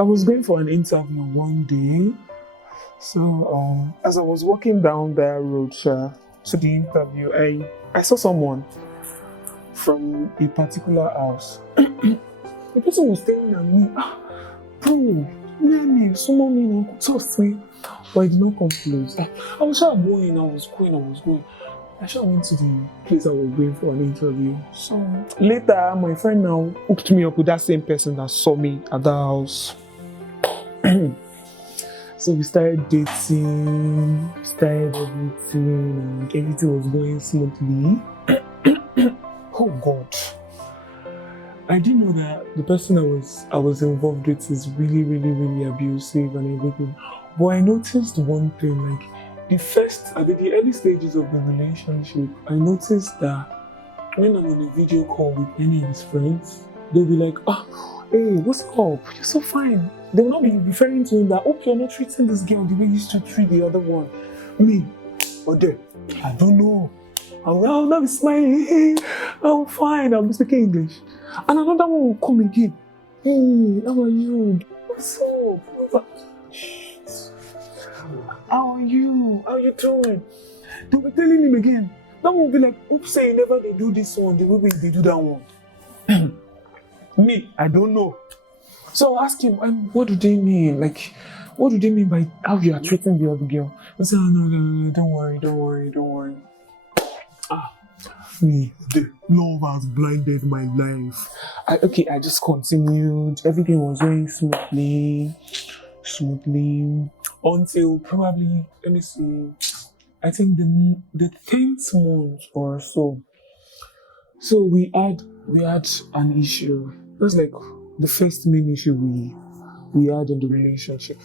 I was going for an interview one day. So as I was walking down that road to the interview, I saw someone from a particular house. The person was staring at me. Bro, near me, someone me now, trust me. But I did not come close. I was just going, I was going. I just went to the place I was going for an interview. So later, my friend now hooked me up with that same person that saw me at the house. So we started dating, started everything, and everything was going smoothly. Oh God. I didn't know that the person I was involved with is really, really, really abusive and everything. But I noticed one thing, like at the early stages of the relationship, I noticed that when I'm on a video call with any of his friends, they'll be like, hey, what's up? You're so fine. They will not be referring to him that, okay, you're not treating this girl the way you used to treat the other one. Me, Ode, I don't know. I'll not be smiling. Hey, I'm fine. I'll be speaking English. And another one will come again. Hey, how are you? What's up? How are you? How are you doing? They'll be telling him again. That one will be like, oops, say never they do this one the way they do that one. Me, I don't know. So I'll ask him, what do they mean? Like, what do they mean by how you are treating the other girl? I say, no, don't worry. Me, the love has blinded my life. I just continued. Everything was going smoothly. Until probably, let me see, I think the 10th month or so. So we had an issue. It was like the first main issue we had in the relationship.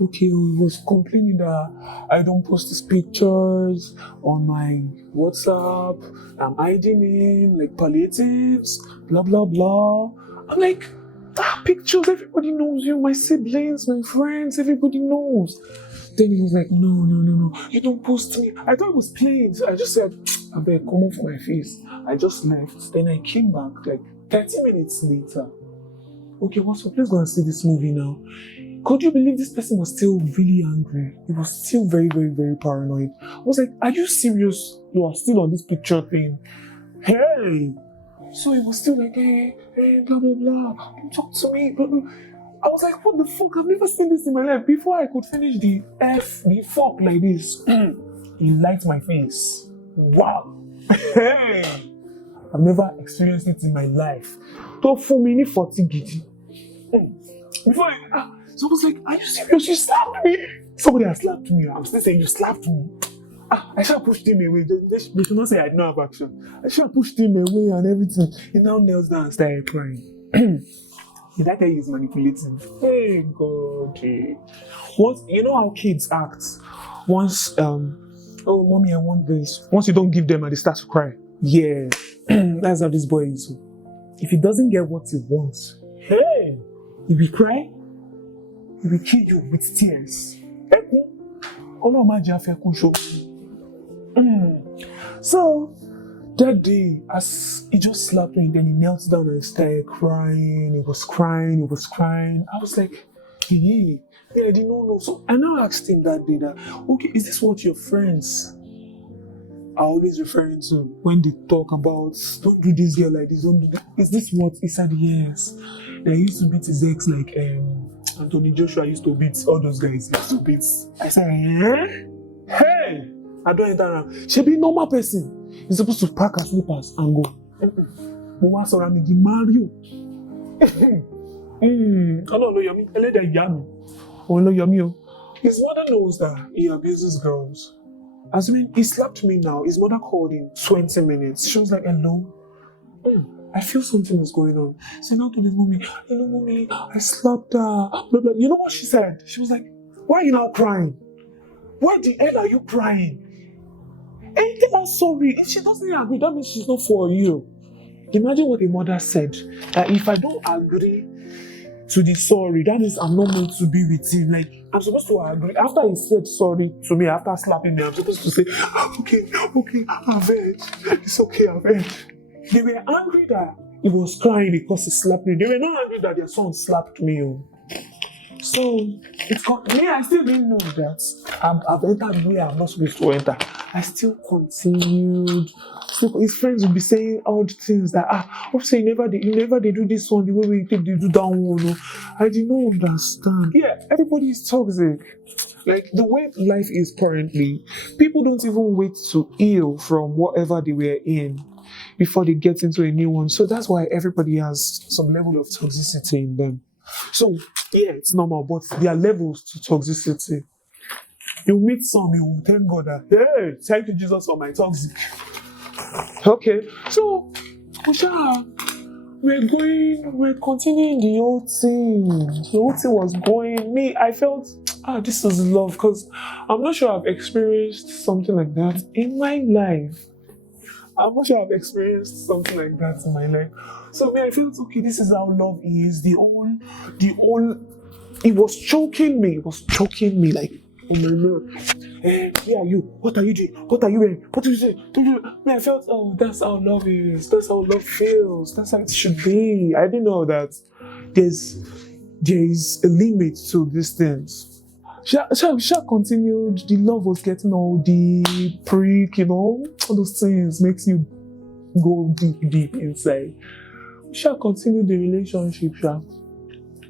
Okay, he was complaining that I don't post his pictures on my WhatsApp. I'm hiding him, like palliatives, blah, blah, blah. I'm like, pictures, everybody knows you, my siblings, my friends, everybody knows. Then he was like, no, you don't post me. I thought it was playing. So I just said, I better come off my face. I just left. Then I came back like 30 minutes later. Okay, what's up? Let's go and see this movie now. Could you believe this person was still really angry? He was still very, very, very paranoid. I was like, are you serious? You are still on this picture thing. Hey! So he was still like, hey, blah, blah, blah. Don't talk to me, blah, blah. I was like, what the fuck? I've never seen this in my life. Before I could finish the fuck like this, he liked my face. Wow! Hey! I've never experienced it in my life. So for me, 40 giddy. Before so I was like, are you serious? You slapped me? Somebody has slapped me. I'm still saying you slapped me. I should have pushed him away. They should not say I did not have action. I should have pushed him away and everything. He now kneels down and started crying. Did I tell you he's manipulating? Hey, God. Once, you know how kids act? Once, oh, mommy, I want this. Once you don't give them and they start to cry. Yeah, that's how this boy is. If he doesn't get what he wants, hey, he will cry. He will kill you with tears. So that day, as he just slapped me, then he knelt down and started crying. He was crying. I was like, hey, I didn't know. So I now asked him that day that, okay, is this what your friends are always referring to when they talk about don't do this girl like this, don't do that? Is this what he said? Yes. They used to beat his ex like Anthony Joshua used to beat all those guys used to beat. I said, hey, I don't enter around. She be a normal person. He's supposed to pack her slippers and go. Mama saw me the Mario. His mother knows that he abuses girls. Assuming he slapped me now, his mother called in 20 minutes. She was like, hello? I feel something is going on. Say now to this mommy, hello mommy, I slapped her. Blah, blah. You know what she said? She was like, why are you now crying? Why the hell are you crying? Hey, tell her sorry. If she doesn't agree, that means she's not for you. Imagine what the mother said. That if I don't agree to the sorry, that means I'm not meant to be with him. Like, I'm supposed to agree. After he said sorry to me, after slapping me, I'm supposed to say, okay, I've heard. It's okay, I've heard. They were angry that he was crying because he slapped me. They were not angry that their son slapped me. So me, I still didn't know that I've entered where I'm not supposed to enter. I still continued. So his friends would be saying odd things that hope say you never they do this one the way we take they do that one. No. I did not understand. Yeah, everybody is toxic. Like the way life is currently, people don't even wait to heal from whatever they were in before they get into a new one. So that's why everybody has some level of toxicity in them. So yeah, it's normal, but there are levels to toxicity. You meet some, you will thank God that hey, thank you Jesus for my toxic. Okay, so we're continuing the whole thing. The whole thing was going. Me, I felt this is love because I'm not sure I've experienced something like that in my life. I'm not sure I've experienced something like that in my life. So me, I felt okay, this is how love is. It was choking me. It was choking me like, oh my lord. Where are you? What are you doing? What are you wearing? What do you say? Me, I felt, oh, that's how love is. That's how love feels. That's how it should be. I didn't know that there is a limit to these things. She continued. The love was getting all deep, prick, all those things makes you go deep inside. She continued the relationship,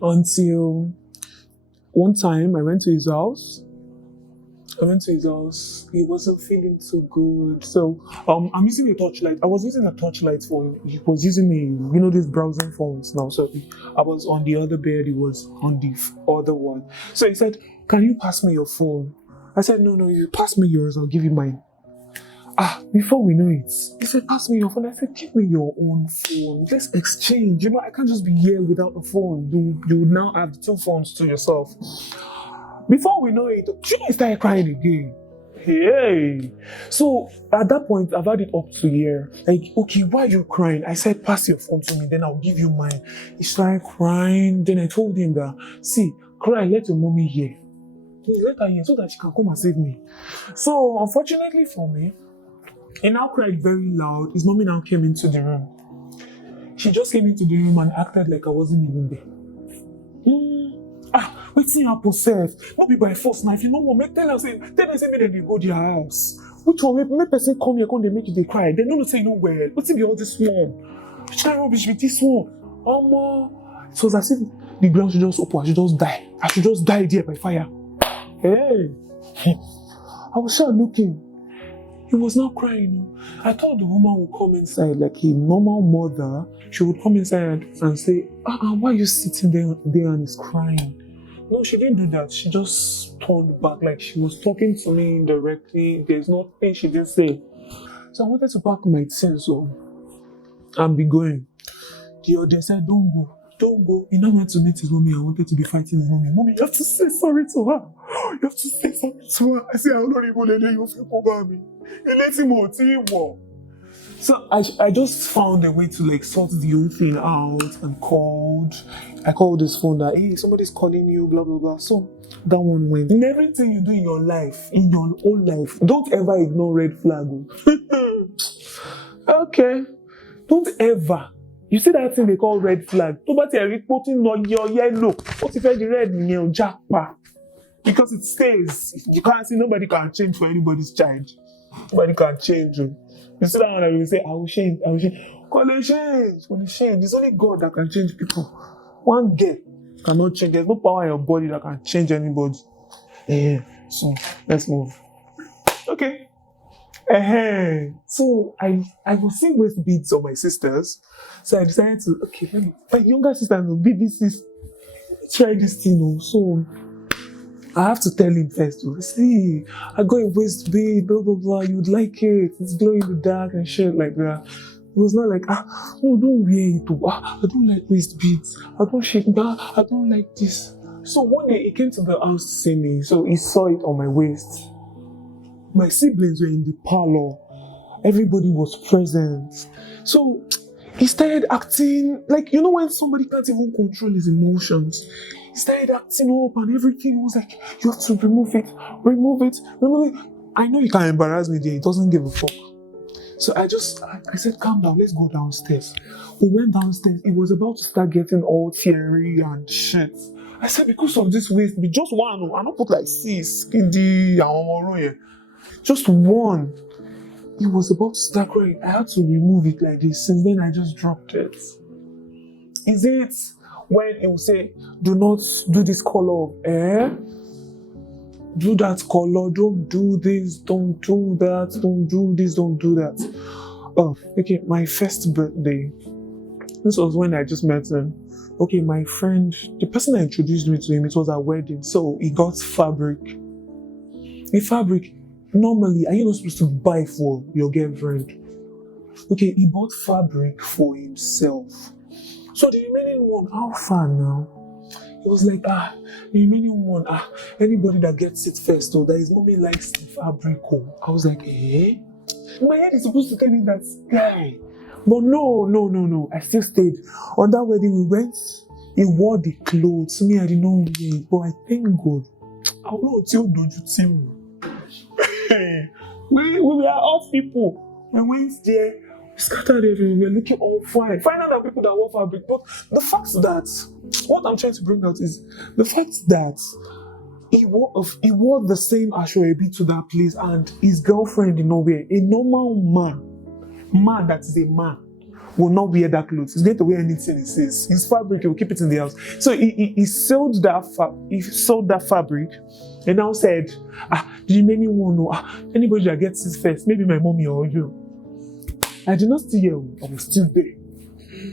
until one time I went to his house. He wasn't feeling so good. So I'm using a torchlight. I was using a torchlight phone. He was using these browsing phones now. So I was on the other bed. He was on the other one. So he said, "Can you pass me your phone?" I said, "No, you pass me yours. I'll give you mine." Before we know it, he said, "Pass me your phone." I said, "Give me your own phone. Let's exchange. I can't just be here without a phone. You now have the two phones to yourself." Before we know it, she started crying again. Hey. So at that point, I've had it up to here. Like, okay, why are you crying? I said, "Pass your phone to me, then I'll give you mine." He started crying. Then I told him that, "See, cry, let your mommy hear. Please let her hear so that she can come and save me." So unfortunately for me, he now cried very loud. His mommy now came into the room. She just came into the room and acted like I wasn't even there. Wetin happen sef? No be by force now. If you no wan make tell them say make dem dey go their house. Which one make person come here come dey make you dey cry? Dem no know say you no well. Wetin be all this one? Which kind rubbish be this one? It was as if the ground should just open. I should just die. I should just die there by fire. Hey, I was sure looking. He was not crying. I thought the woman would come inside like a normal mother. She would come inside and say, "Why are you sitting there and is crying?" No, she didn't do that. She just turned back like she was talking to me indirectly. There's nothing she didn't say. So I wanted to pack my things up and be going. They said, "Don't go. Don't go." He now went to meet his mommy. I wanted to be fighting his mommy. "Mommy, you have to say sorry to her. You have to say sorry to her." I said, "I'm not even letting you feel over me. You let him out, Timo." So I just found a way to sort the whole thing out and I called this phone that, "Hey, somebody's calling you, blah, blah, blah." So that one went. In everything you do in your life, in your own life, don't ever ignore red flag. Okay. Don't ever. You see that thing they call red flag? Nobody is reporting on your yellow. What if the red in your jackpot? Because it stays. You can't see, nobody can change for anybody's child. Nobody can change you. You see that one and you say, I will change. Call change. It's only God that can change people. One girl cannot change. There's no power in your body that can change anybody. So let's move. Okay. So I was seeing waist beads on my sisters. So I decided to, my younger sister will be this try this thing. So I have to tell him first. See, I got a waist bead, blah blah blah. You would like it. It's glow in the dark and shit like that. It was not like, no, don't wear it. I don't like waist beads. I don't shake that. I don't like this. So one day he came to the house to see me. So he saw it on my waist. My siblings were in the parlor. Everybody was present. So he started acting like, when somebody can't even control his emotions. He started acting up and everything. He was like, "You have to remove it. I know you can embarrass me there. He doesn't give a fuck." So I said, "Calm down, let's go downstairs." We went downstairs. It was about to start getting all teary and shit. I said, because of this waist, be just one. I don't put like six in the just one. It was about to start crying. I had to remove it like this. Since then, I just dropped it. Is it when it will say, do not do this color? Do that color, don't do this, don't do that, don't do this, don't do that. Oh, okay, my first birthday. This was when I just met him. Okay, my friend, the person that introduced me to him, it was a wedding, so he got fabric. The fabric, normally, are you not supposed to buy for your girlfriend? Okay, he bought fabric for himself. So the remaining one, how far now? It was like, the remaining one, anybody that gets it first, or that his mommy likes the fabric. I was like, eh? My head is supposed to tell me that guy. But no. I still stayed. On that wedding, we went, he wore the clothes. Me, I didn't know wear it, but I thank God. I don't know what you tell me. We were off people. I went there, scattered everywhere, looking all fine. Find out that people that wore fabric. But the fact that, what I'm trying to bring out is the fact that he wore the same Ashwebi to that place, and his girlfriend in nowhere. A normal man that is a man, will not wear that clothes. He's going to wear anything he says. His fabric, he will keep it in the house. So he sold that fabric, and now said, the remaining one, anybody that gets this first, maybe my mommy or you. I did not stay here. I was still there.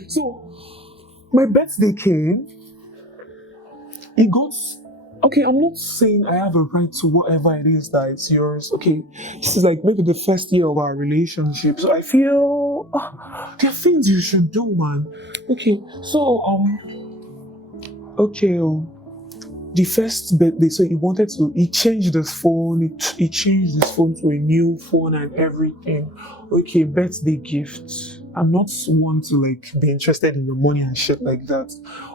So my birthday came. Okay, I'm not saying I have a right to whatever it is that it's yours. Okay, this is like maybe the first year of our relationship. So I feel there are things you should do, man. Okay, so the first birthday, so he changed his phone, he changed his phone to a new phone and everything. Okay, birthday gift. I'm not one to like be interested in your money and shit like that.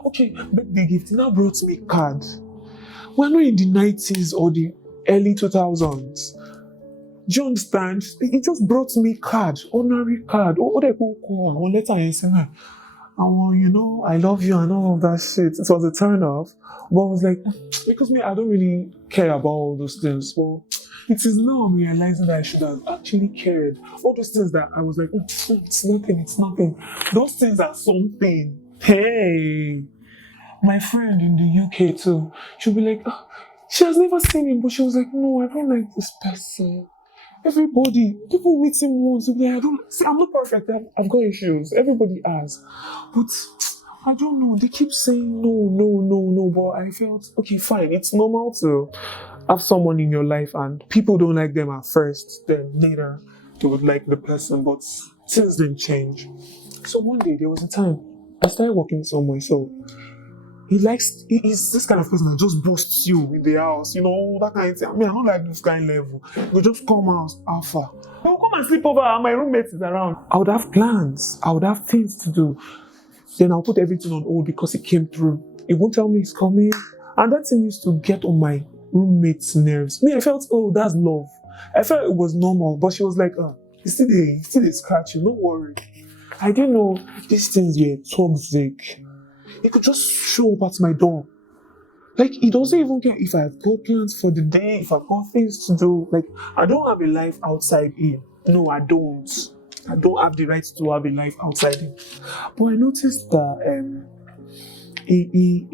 Okay, birthday gift. He now brought me card. We're not in the 90s or the early 2000s. Do you understand? He just brought me card, ordinary card. What they call one letter and say, I love you and all of that shit. It was a turn off. But I was like, because I don't really care about all those things. But it is now I'm realizing that I should have actually cared. All those things that I was like, it's nothing. Those things are something. Hey. My friend in the UK too, she'll be like, she has never seen him, but she was like, no, I don't like this person. People meet him once, they'll be like, I'm not perfect, I've got issues. Everybody has. But I don't know, they keep saying no, but I felt, okay, fine, it's normal to have someone in your life and people don't like them at first, then later they would like the person, but things didn't change. So one day, there was a time, I started working somewhere, so he's this kind of person that just boasts you in the house, that kind of thing. I don't like this kind of level. You just come out alpha. He'll come and sleep over and my roommate is around. I would have plans. I would have things to do. Then I'll put everything on hold because he came through. He won't tell me he's coming. And that thing used to get on my roommate's nerves. I felt, that's love. I felt it was normal, but she was like, it's still a scratch, don't worry. I didn't know these things were toxic. He could just show up at my door. Like, he doesn't even care if I've got plans for the day, if I've got things to do. Like, I don't have a life outside him. No, I don't. I don't have the right to have a life outside him. But I noticed that he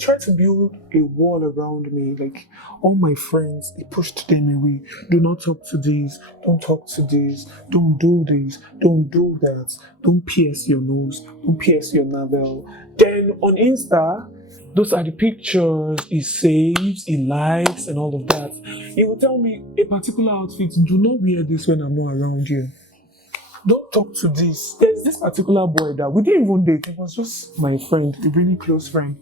tried to build a wall around me. Like, all my friends, he pushed them away. Do not talk to this. Don't talk to this. Don't do this. Don't do that. Don't pierce your nose. Don't pierce your navel. Then on Insta, those are the pictures he saves, he likes, and all of that. He will tell me a particular outfit, do not wear this when I'm not around you. Don't talk to this. There's this particular boy that we didn't even date. It was just my friend, a really close friend.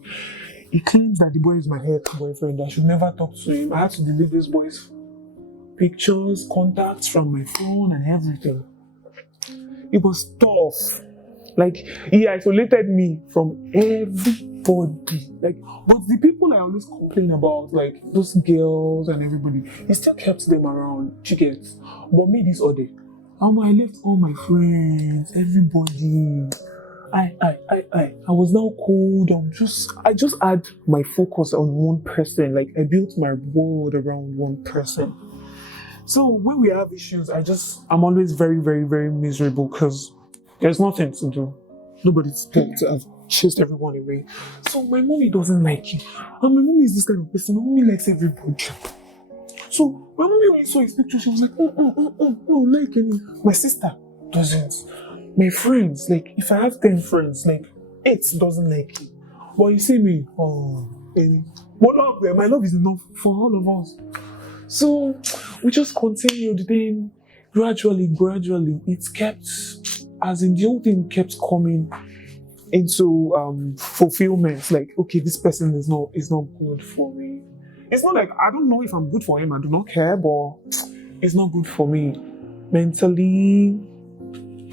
He claims that the boy is my ex-boyfriend. I should never talk to him. I had to delete this boy's pictures, contacts from my phone and everything. It was tough. Like, he isolated me from everybody. Like, but the people I always complain about, like those girls and everybody, he still kept them around. You get? But me this other. I left all my friends, everybody. I was now cold. I just had my focus on one person. Like I built my world around one person. So when we have issues, I'm always very, very, very miserable because there's nothing to do. Nobody's talked. I've chased everyone away. So my mommy doesn't like it. And my mommy is this kind of person. My mommy likes everybody. So my mommy when saw his picture, she was like, no, like any. My sister doesn't. My friends, like if I have 10 friends, like 8 doesn't like it. But you see me, my love is enough for all of us. So we just continued. Then gradually, it kept, as in the whole thing kept coming into fulfillment. Like, okay, this person is not good for me. It's not like I don't know if I'm good for him. I do not care, but it's not good for me mentally.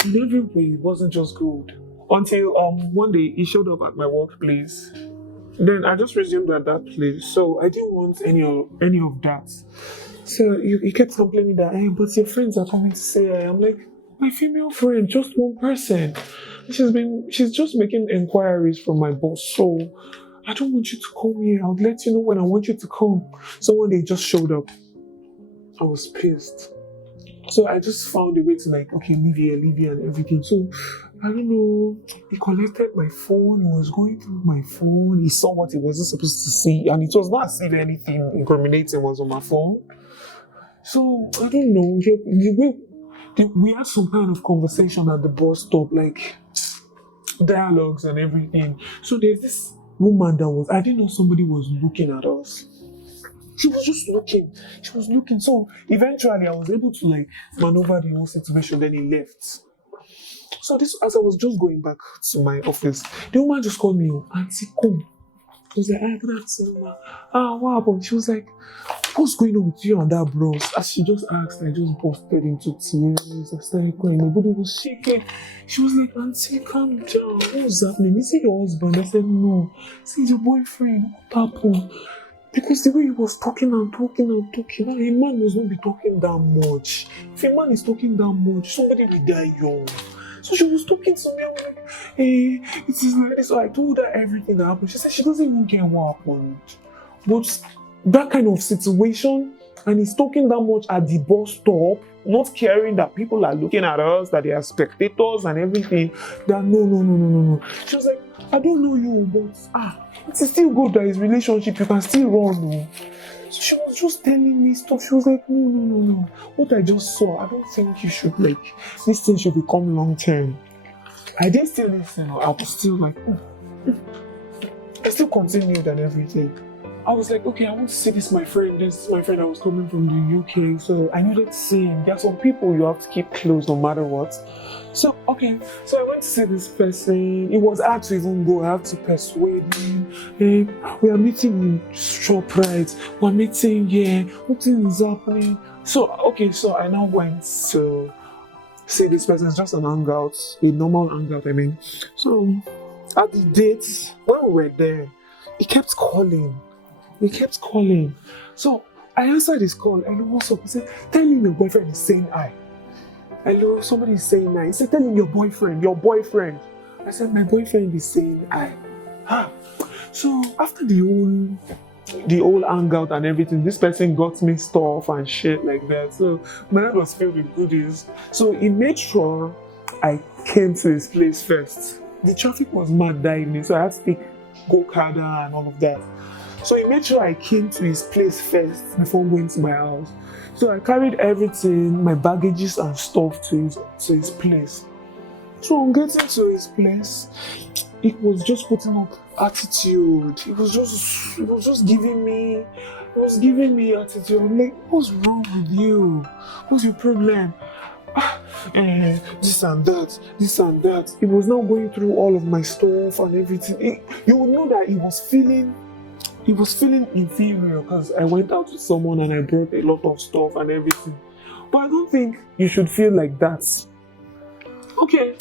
In every way, it wasn't just good. Until one day he showed up at my workplace. Then I just resumed at that place. So I didn't want any of that. So he kept complaining that, hey, but your friends are coming to say hi. I'm like, my female friend, just one person. She's just making inquiries from my boss. So I don't want you to come here. I'll let you know when I want you to come. So one day he just showed up. I was pissed. So I just found a way to like, okay, leave here and everything. So I don't know, he collected my phone, he was going through my phone, he saw what he wasn't supposed to see, and it was not as if anything incriminating was on my phone. So I don't know, we had some kind of conversation at the bus stop, like dialogues and everything. So there's this woman I didn't know somebody was looking at us. She was just looking. She was looking. So eventually I was able to like maneuver the whole situation. Then he left. So this, as I was just going back to my office, the woman just called me, Auntie, come. I was like, good afternoon, ma. What happened? She was like, what's going on with you and that bros? As she just asked, I just busted into tears. I started crying. My body was shaking. She was like, Auntie, calm down. What's happening? Is it your husband? I said, no. It's your boyfriend. What happened? Because the way he was talking, a man must not be talking that much. If a man is talking that much, somebody will die young. So she was talking to me, I was like, hey, it is like this. So I told her everything that happened. She said she doesn't even care what happened. But that kind of situation, and he's talking that much at the bus stop, not caring that people are looking at us, that they are spectators and everything, that no. She was like, I don't know you, but it is still good that his relationship, you can still run. No. So she was just telling me stuff. She was like, no. What I just saw, I don't think you should, like, this thing should become long term. I didn't still listen. I was still like, I still continued and everything. I was like, okay, I want to see this my friend. This is my friend. I was coming from the UK, so I needed to see him. There are some people you have to keep close no matter what. So, okay, so I went to see this person. It was hard to even go. I have to persuade him. Hey, we are meeting in ShopRite. We're meeting here. What is happening? So, okay, so I now went to see this person. It's just an hangout, a normal hangout, I mean. So, at the date, when we were there, he kept calling. So, I answered his call. Hello, what's up? He said, tell him your boyfriend is saying hi. Hello, somebody is saying hi. He said, tell him your boyfriend. I said, my boyfriend is saying hi. So after the whole hangout and everything, this person got me stuff and shit like that. So my head was filled with goodies. So he made sure I came to his place first. The traffic was mad that evening, so I had to take go-karter and all of that. So he made sure I came to his place first before going to my house. So I carried everything, my baggages and stuff to his place. So on getting to his place, it was just putting up attitude. It was just giving me attitude. I'm like, what's wrong with you? What's your problem? This and that. He was now going through all of my stuff and everything. You would know that he was feeling inferior because I went out with someone and I brought a lot of stuff and everything. But I don't think you should feel like that. Okay.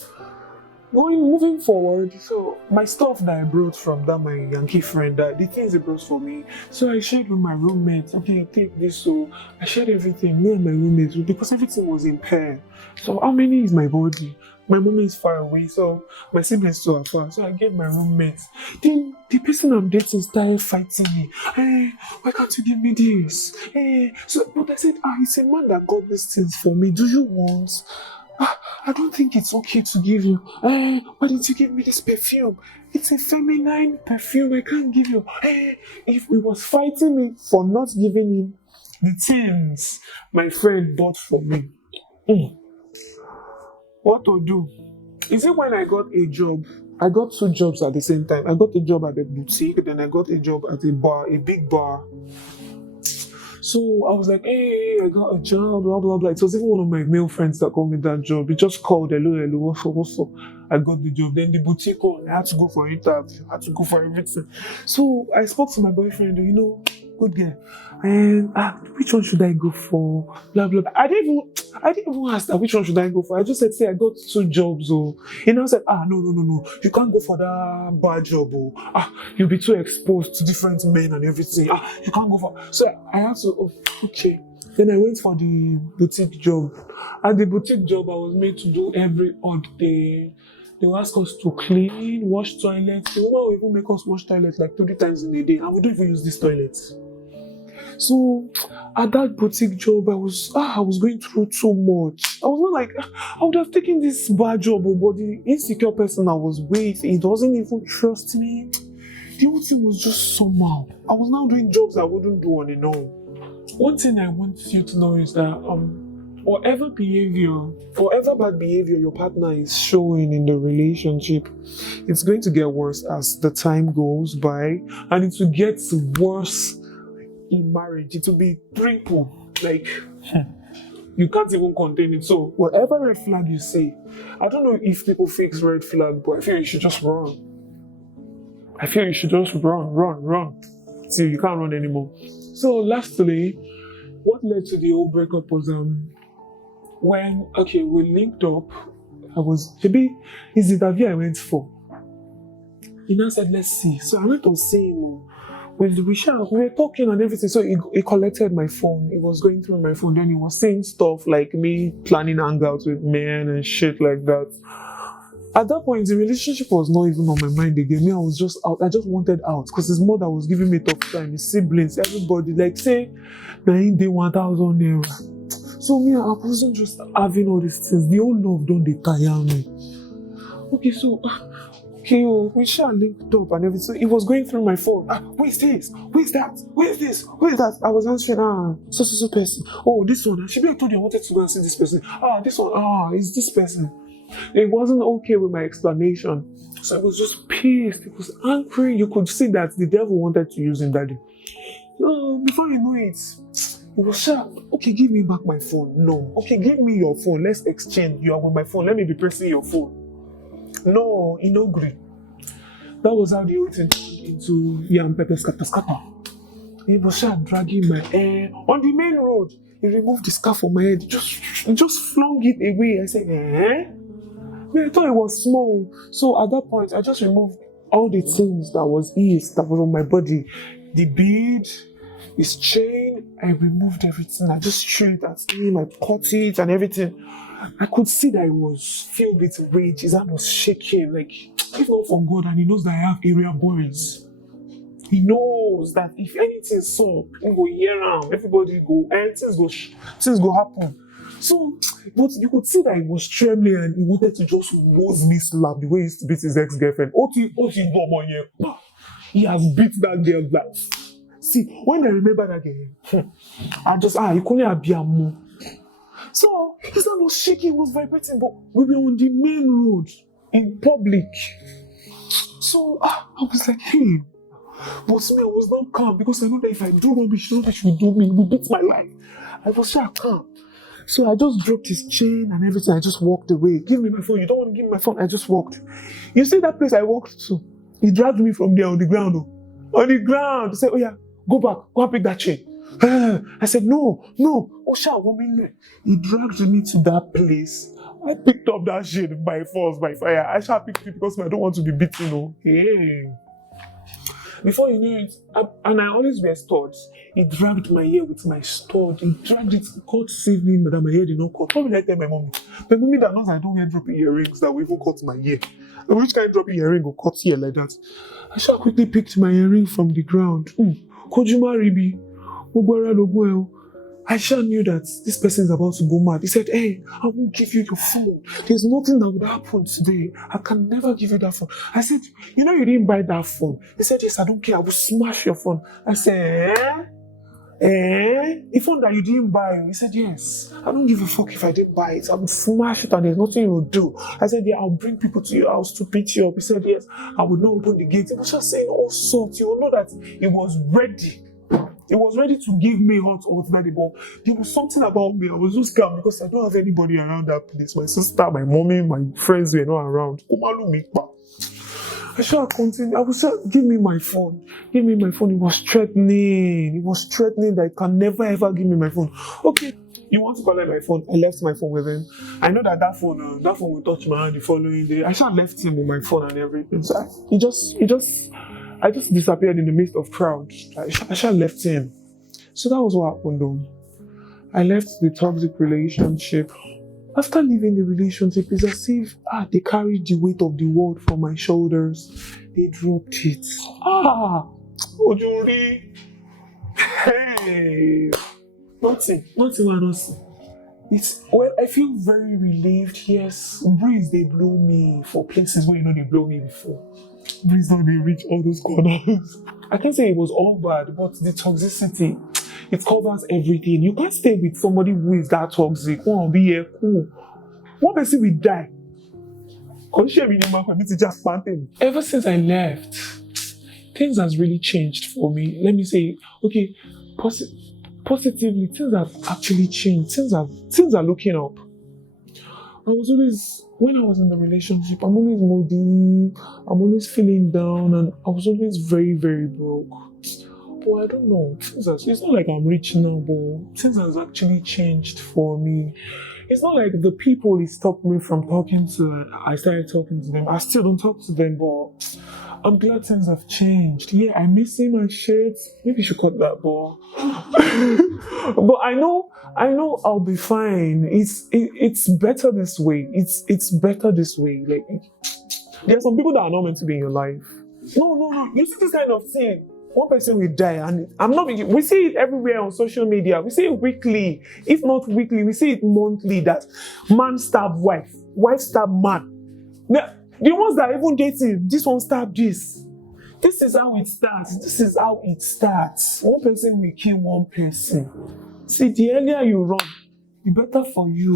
Moving forward, so my stuff that I brought from that my Yankee friend, that the things he brought for me, so I shared with my roommates. Okay, take this. So I shared everything, me and my roommates, because everything was in pair. So how many is my body? My mom is far away, so my siblings too are far. So I gave my roommates. Then the person I'm dating started fighting me. Hey, why can't you give me this? Hey, so but I said, it's a man that got these things for me. Do you want? I don't think it's okay to give you. Why didn't you give me this perfume? It's a feminine perfume. I can't give you. If he was fighting me for not giving him the things my friend bought for me, what to do? Is it when I got a job? I got two jobs at the same time. I got a job at a boutique, then I got a job at a bar, a big bar. So I was like, hey, I got a job, blah, blah, blah. It was even one of my male friends that got me that job. He just called, hello, what's up, what's up? I got the job. Then the boutique one, I had to go for interview, I had to go for everything. So I spoke to my boyfriend, good guy. And which one should I go for? Blah, blah, blah. I didn't even ask that which one should I go for. I just said, I got two jobs. He now said, no. You can't go for that bar job. You'll be too exposed to different men and everything. You can't go for. So I had to, okay. Then I went for the boutique job. At the boutique job, I was made to do every odd day. They will ask us to clean, wash toilets. The woman will even make us wash toilets like 3 times in a day, and we don't even use these toilets. So at that boutique job, I was going through too much. I was not like, I would have taken this bad job, but the insecure person I was with, he doesn't even trust me. The whole thing was just somehow. I was now doing jobs I wouldn't do on and on. One thing I want you to know is that whatever bad behavior your partner is showing in the relationship, it's going to get worse as the time goes by, and it will get worse in marriage. It will be triple. Like, you can't even contain it. So whatever red flag you see, I don't know if people fix red flag, but I feel you should just run. Run. See, you can't run anymore. So lastly, what led to the whole breakup was when we linked up. Is it interview I went for? He now said, let's see. So I went to see him. We were talking and everything. So he collected my phone. He was going through my phone. Then he was saying stuff like me planning hangouts with men and shit like that. At that point, the relationship was not even on my mind again. Me, I was just out. I just wanted out because his mother was giving me tough time. His siblings, everybody, like say, they 1,000 naira. So me, I wasn't just having all these things. The whole love don't tire me. We shall linked up and everything. So he was going through my phone. Who is this? Who is that? Who is this? Who is that? I was answering, so person. Oh, this one. She I told you I wanted to go and see this person. This one. It's this person. It wasn't okay with my explanation. So I was just pissed. It was angry. You could see that the devil wanted to use him that day. Before you know it, he was sharp. Okay, give me back my phone. No. Okay, give me your phone. Let's exchange. You are with my phone. Let me be pressing your phone. No, he no agree. That was how the whole thing turned into yam pepper scatter. He was sharp dragging my hair on the main road. He removed the scarf from my head. Just flung it away. I said, I thought it was small. So at that point, I just removed all the things that was on my body. The bead, his chain, I removed everything. I just threw it at him. I cut it and everything. I could see that he was filled with rage. His hand was shaking. Like, if not for God, and he knows that I have area boys. He knows that if anything's up, he go hear out. Everybody go, and things go happen. So, but you could see that he was trembling and he wanted to just rose me slap the way he used to beat his ex-girlfriend. He has beat that girl black. See, when I remember that girl, I just, he couldn't be a more. So, his hand was shaking, he was vibrating, but we were on the main road in public. So, I was like, hey. But me, I was not calm because I know that if I do rubbish will do me. It will beat my life. I was so calm. So I just dropped his chain and everything. I just walked away. Give me my phone. You don't want to give me my phone. I just walked. You see that place I walked to? He dragged me from there on the ground. On the ground. He said, go back. Go and pick that chain. I said, no. He dragged me to that place. I picked up that shit by force, by fire. I shall pick it because I don't want to be beaten. Oh, hey. Before you knew it, and I always wear studs. He dragged my hair with my stud. He dragged it. God save me, that my hair did not cut. What will I tell my mommy? My mommy that knows I don't wear dropping earrings that will even cut my hair. And which kind of dropping earring will cut hair like that? I shall quickly picked my earring from the ground. Kojuma Ribi. I sure knew that this person is about to go mad. He said, hey, I won't give you your phone. There's nothing that would happen today. I can never give you that phone. I said, you know you didn't buy that phone. He said, yes, I don't care. I will smash your phone. I said, the phone that you didn't buy? He said, yes. I don't give a fuck if I didn't buy it. I will smash it and there's nothing you will do. I said, yeah, I'll bring people to your house to beat you up. He said, yes, I would not open the gate. He was just saying all sorts. You will know that he was ready. He was ready to give me hot daddy, but there was something about me. I was just calm because I don't have anybody around that place. My sister, my mommy, my friends were not around. I shall continue. I was saying, give me my phone. Give me my phone. He was threatening. He was threatening that he can never ever give me my phone. Okay, you want to collect my phone? I left my phone with him. I know that phone will touch my hand the following day. I shall left him with my phone and everything. So I just disappeared in the midst of crowd. I shall left him. So that was what happened though. I left the toxic relationship. After leaving the relationship, it's as if they carried the weight of the world from my shoulders. They dropped it. Ojuri. Hey. Nothing I feel very relieved. Yes, breeze they blow me for places where they blow me before. Breeze don't they reach all those corners. I can't say it was all bad, but the toxicity, it covers everything. You can't stay with somebody who is that toxic. One be here, cool. One person will die. Ever since I left, things has really changed for me. Let me say, okay, positively, things have actually changed. Things are looking up. When I was in the relationship, I'm always moody, I'm always feeling down, and I was always very, very broke. But I don't know, it's not like I'm rich now, but things has actually changed for me. It's not like the people it stopped me from talking to, I started talking to them. I still don't talk to them, but I'm glad things have changed. Yeah, I miss him and shit. Maybe you should cut that ball. But I know I'll be fine. It's better this way. It's better this way. Like, there are some people that are not meant to be in your life. No. You see this kind of thing. One person will die, and we see it everywhere on social media. We see it weekly. If not weekly, we see it monthly that man stab wife stab man. Now, the ones that are even dating, this one stab this. This is how it starts. One person will kill one person. See, the earlier you run, the better for you.